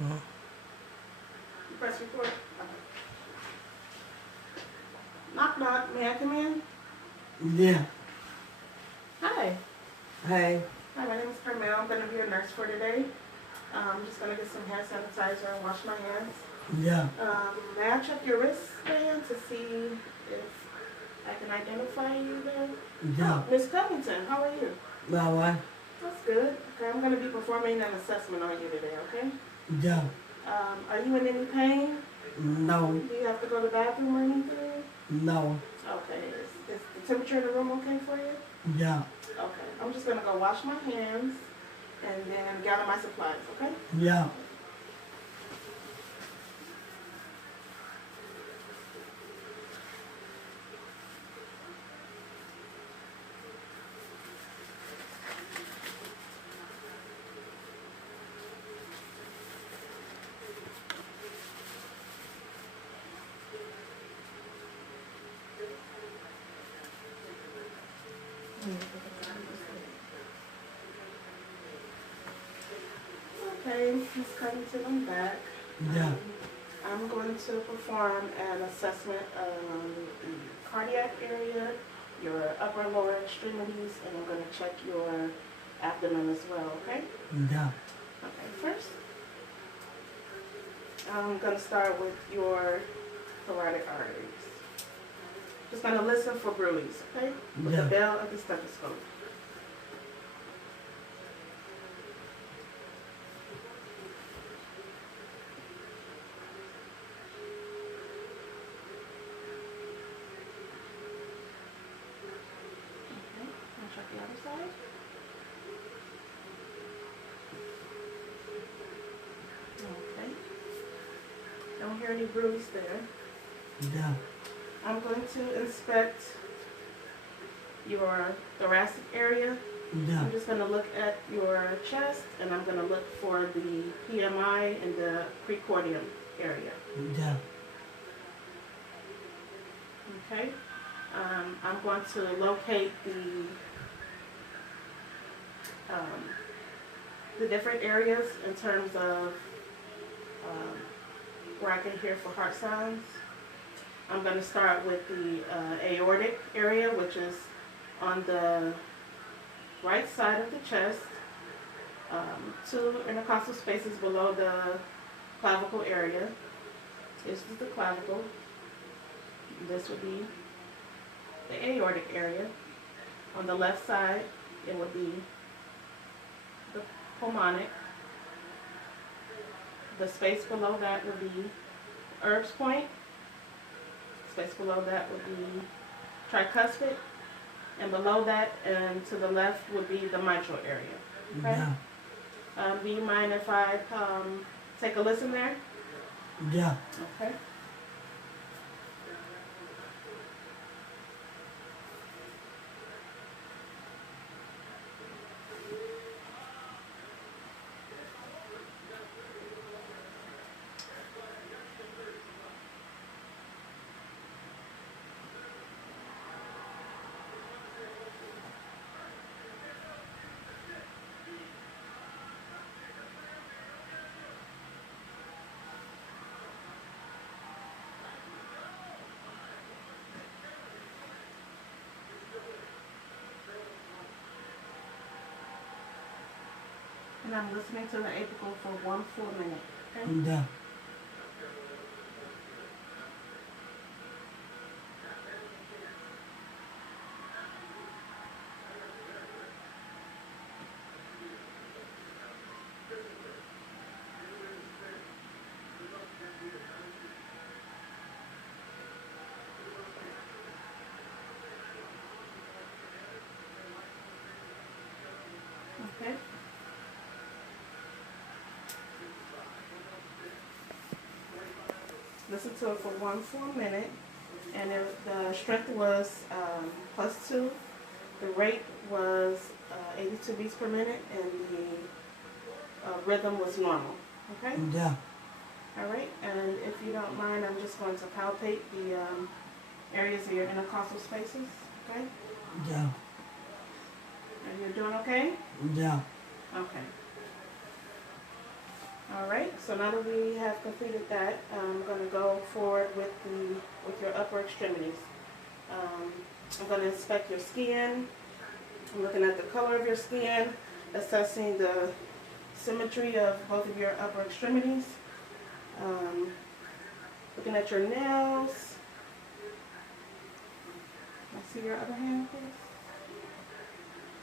Uh, You press record. Knock knock. May I come in? yeah. Hi. Hey. Hi, my name is Carmel. I'm going to be your nurse for today. I'm just going to get some hand sanitizer and wash my hands. Yeah. May I check your wristband to see if I can identify you there? Yeah. Oh, Miss Covington, how are you? All right. That's good. Okay, I'm going to be performing an assessment on you today, okay? Yeah. Are you in any pain? No. Do you have to go to the bathroom or anything? No. Okay. Is the temperature in the room okay for you? Yeah. Okay. I'm just going to go wash my hands and then gather my supplies, okay? Yeah. Okay, Ms. Covington, I'm back. Yeah. I'm going to perform an assessment of the cardiac area, your upper and lower extremities, and I'm going to check your abdomen as well, okay? Yeah. Okay, first, I'm going to start with your carotid arteries. Just going to listen for bruise, okay? With the Yeah. bell of the stethoscope. Okay, I'll check the other side. Okay. Don't hear any bruise there. Yeah. I'm going to inspect your thoracic area. Yeah. I'm just going to look at your chest and I'm going to look for the PMI and the precordium area. Yeah. Okay? I'm going to locate the different areas in terms of where I can hear for heart sounds. I'm going to start with the aortic area, which is on the right side of the chest, 2 intercostal spaces below the clavicle area. This is the clavicle. This would be the aortic area. On the left side, it would be the pulmonic. The space below that would be Erb's point. Space below that would be tricuspid. And below that and to the left would be the mitral area. Okay? Yeah. Do you mind if I take a listen there? Yeah. Okay. And I'm listening to the apical for 1 full minute. Okay? Yeah. Okay. Listen to it for 1 full minute. And if the strength was +2, the rate was 82 beats per minute, and the rhythm was normal. Okay? Yeah. All right. And if you don't mind, I'm just going to palpate the areas of your intercostal spaces. Okay? Yeah. And you're doing okay? Yeah. Okay. All right, so now that we have completed that, I'm going to go forward with your upper extremities. I'm going to inspect your skin. I'm looking at the color of your skin, assessing the symmetry of both of your upper extremities. Looking at your nails. Let's see your other hand, please.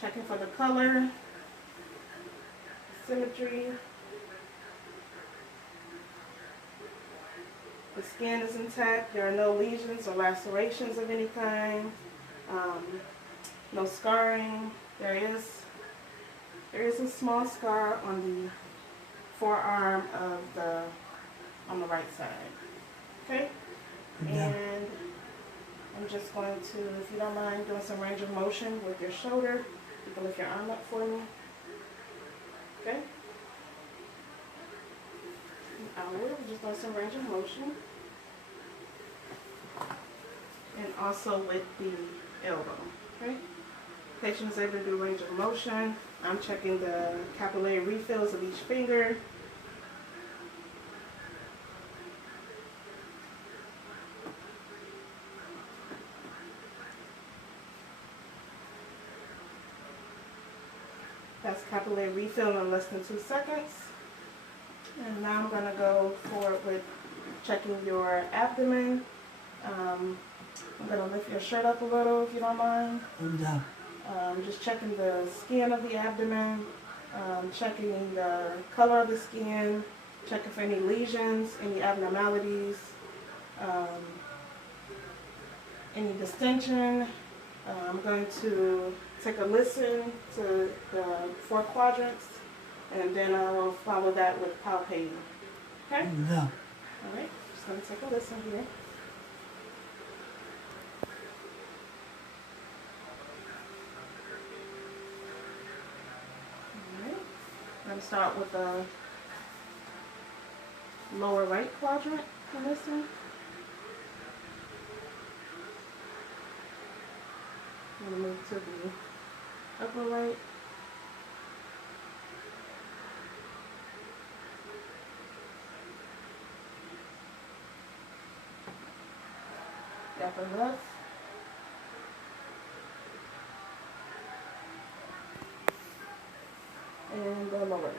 Checking for the color, symmetry. The skin is intact. There are no lesions or lacerations of any kind. No scarring. There is a small scar on the forearm on the right side. Okay? Yeah. And I'm just going to, if you don't mind, doing some range of motion with your shoulder. You can lift your arm up for me. Okay? Outward, just doing some range of motion. And also with the elbow. Okay? Patient is able to do range of motion. I'm checking the capillary refills of each finger. That's capillary refill in less than 2 seconds. And now I'm going to go forward with checking your abdomen. I'm going to lift your shirt up a little if you don't mind. Yeah. Just checking the skin of the abdomen, checking the color of the skin, checking for any lesions, any abnormalities, any distension. I'm going to take a listen to the 4 quadrants, and then I will follow that with palpating. Okay? Yeah. All right, just going to take a listen here. All right, I'm going to start with the lower right quadrant and listen. I'm going to move to the upper right. The upper left. And the lower left.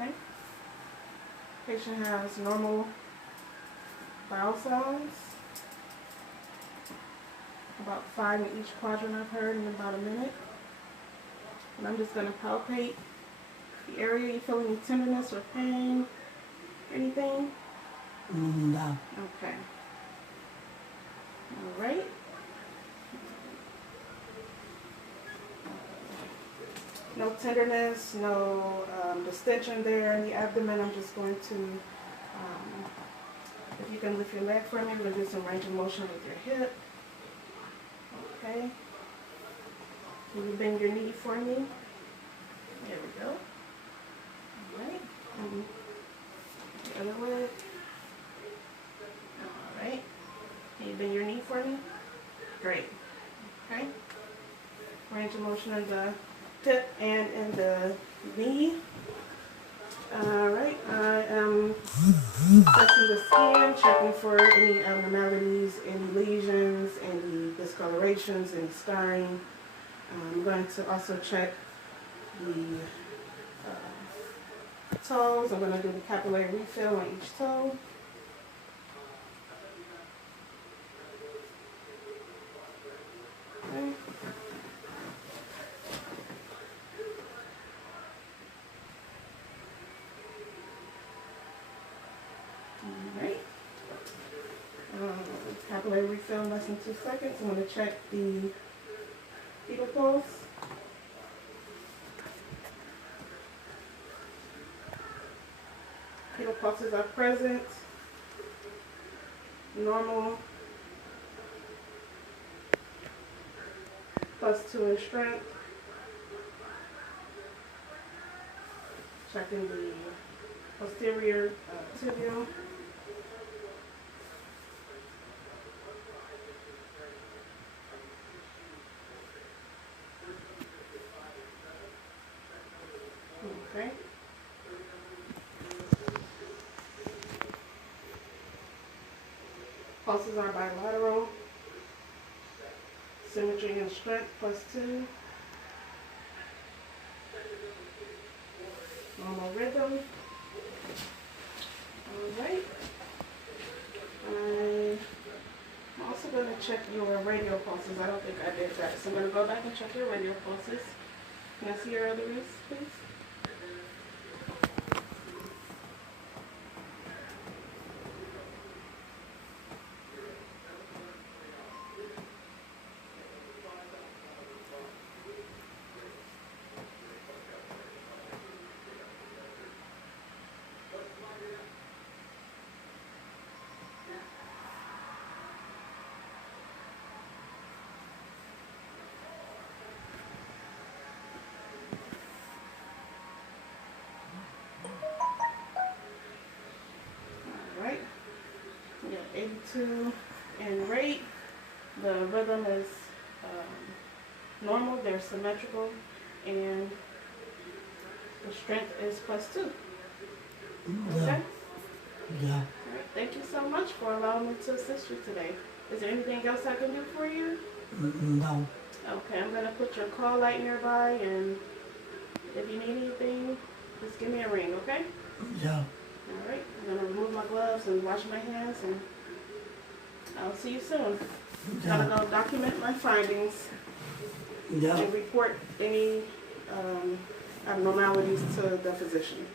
Okay. Patient has normal bowel sounds. About 5 in each quadrant I've heard in about a minute. And I'm just going to palpate the area. You feel any tenderness or pain? Anything? No. Okay. All right. No tenderness, no distension there in the abdomen. I'm just going to, if you can lift your leg for me, we're going to do some range of motion with your hip. Okay. Can you bend your knee for me? There we go. All right. The other way. All right. Can you bend your knee for me? Great. Okay. Range of motion in the hip and in the knee. All right. I am assessing the skin, checking for any abnormalities, any lesions, any discolorations, any scarring. I'm going to also check the toes. I'm going to do the capillary refill on each toe. Okay. Alright. Capillary refill in less than 2 seconds. I'm going to check the fetal pulse. Fetal pulses are present, normal, +2 in strength. Checking the posterior tibial. Okay. Pulses are bilateral. Symmetry and strength +2. Normal rhythm. Alright. I'm also going to check your radial pulses. I don't think I did that. So I'm going to go back and check your radial pulses. Can I see your arteries, please? Alright. We got 82 in rate. The rhythm is normal, they're symmetrical, and the strength is +2. Okay? Yeah. Yeah. Alright, thank you so much for allowing me to assist you today. Is there anything else I can do for you? No. Okay, I'm going to put your call light nearby, and if you need anything, just give me a ring, okay? Yeah. Alright, I'm going to remove my gloves and wash my hands, and I'll see you soon. I'm Yeah. going to document my findings Yeah. and report any abnormalities to the physician.